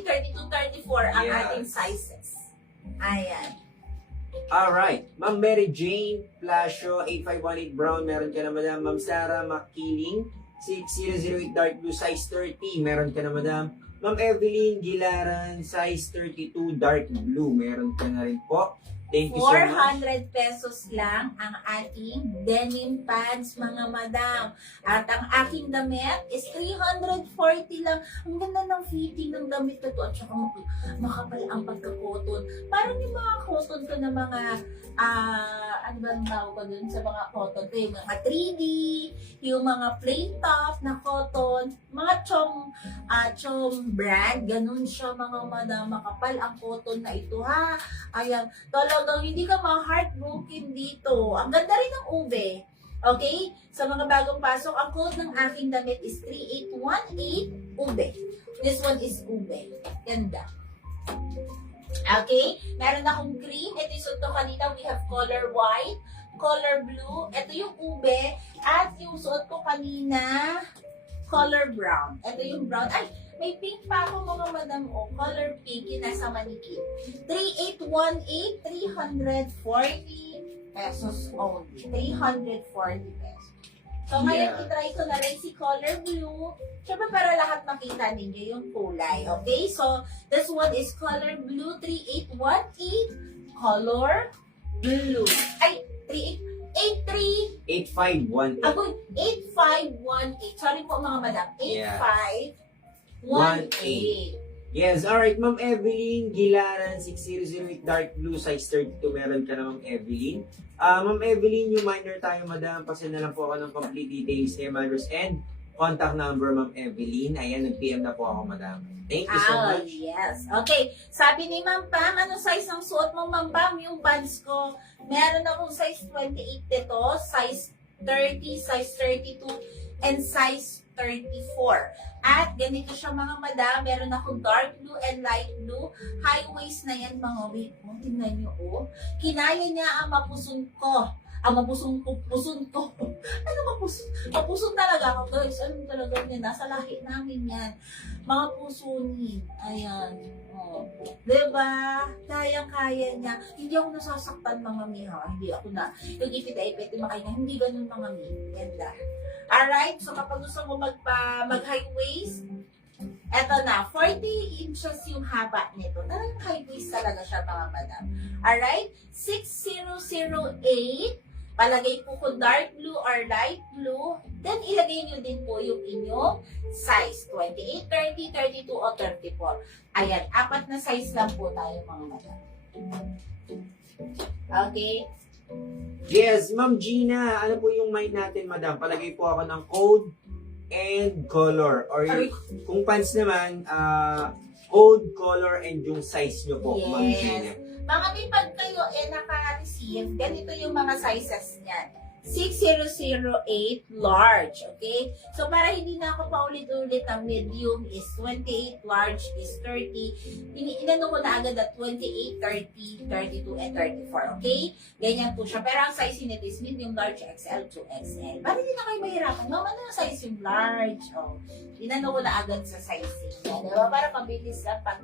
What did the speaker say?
30, 32, 34 ang Yes. ating sizes. Ayan. Alright. Ma'am Mary Jane Plasio, 8518 Brown, meron ka na madam. Ma'am Sarah Makiling, 6008 Dark Blue, size 30, meron ka na madam. Ma'am Evelyn Gilaran, size 32 Dark Blue, meron ka na rin po. Thank you so much. 400 pesos lang ang ating denim pants, mga madam. At ang aking damit is 340 lang. Ang ganda ng fitting ng damit na to. At saka makapal ang pagka-cotton. Parang yung mga cotton ko na mga, ano ba ang tawag ko dun sa mga cotton ko? Yung mga 3D, yung mga plain top na cotton, mga chom brand. Ganun siya, mga madam. Makapal ang cotton na ito, ha? Ayan. Talagang hindi ka ma-heartbroken dito. Ang ganda rin ng ube. Okay? Sa mga bagong pasok, ang code ng aking damit is 3818 ube. This one is ube. Ganda. Okay? Meron akong green. Ito yung suot ko kanina. We have color white, color blue. Ito yung ube. At yung suot ko kanina, color brown. Ito yung brown. Ay! May pink pa ako, mga madam, o color pink, yung nasa manikip. 3818, 340 pesos only. 340 pesos. So, ngayon, itry ko na rin si color blue. Siyempre, para lahat makita ninyo yung kulay. Okay? So, this one is color blue, 3818, color blue. Ay, 8518. Ako, 8518. Sorry po, mga madam. 8518. Yes, alright. Ma'am Evelyn Gilaran, 6008 Dark Blue, size 32. Meron ka na, Ma'am Evelyn. Ma'am Evelyn, yung minor tayo, madam. Pasend na lang po ako ng complete details, name, address, and contact number, Ma'am Evelyn. Ayan, nag-PM na po ako, madam. Thank you so much. Yes. Okay. Sabi ni Ma'am Pam, anong size ang suot mo, Ma'am Pam? Yung pants ko, meron akong size 28 dito, size 30, size 32, and size 34. At ganito siya, mga madam. Meron ako dark blue and light blue. High waist na yan, mga wait mo. Tingnan nyo, oh. Kinaya niya ang mapuson ko. Ang mapuson ko. Ano mapuson? Mapuson talaga ako, guys. Ano talaga yan? Nasa lahi namin yan. Mga pusunin. Ayan. Oh. Diba? Kayang-kaya niya. Hindi ako nasasaktan, mga miha. Hindi ako na. Yung ipit-ipit, makanya. Hindi ganun, mga mi. Ganda. Alright, so kapag gusto mo mag-high waist, eto na, 40 inches yung haba nito. Talagang high waist talaga siya, mga madam. Alright, 6008, palagay po ko dark blue or light blue, then ilagay nyo din po yung inyong size, 28, 30, 32, o 34. Ayan, 4 na size lang po tayo, mga madam. Okay? Yes, Ma'am Gina, ano po yung mind natin, madam? Palagay po ako ng code and color. Or kung pants naman, code, color, and yung size nyo po, Ma'am Gina. Mga may pag kayo naka-receive, ganito yung mga sizes niyan. 6008 large, okay? So, para hindi na ako paulit-ulit ng medium is 28, large is 30. Inano ko na agad at 28, 30, 32, and 34, okay? Ganyan po siya. Pero ang size nito is medium, large, XL to XL. Para hindi na kayo mahirapan. Mama, ano yung size yung large? Oh, inano ko na agad sa sizing. Diba? Para mabilis lang pag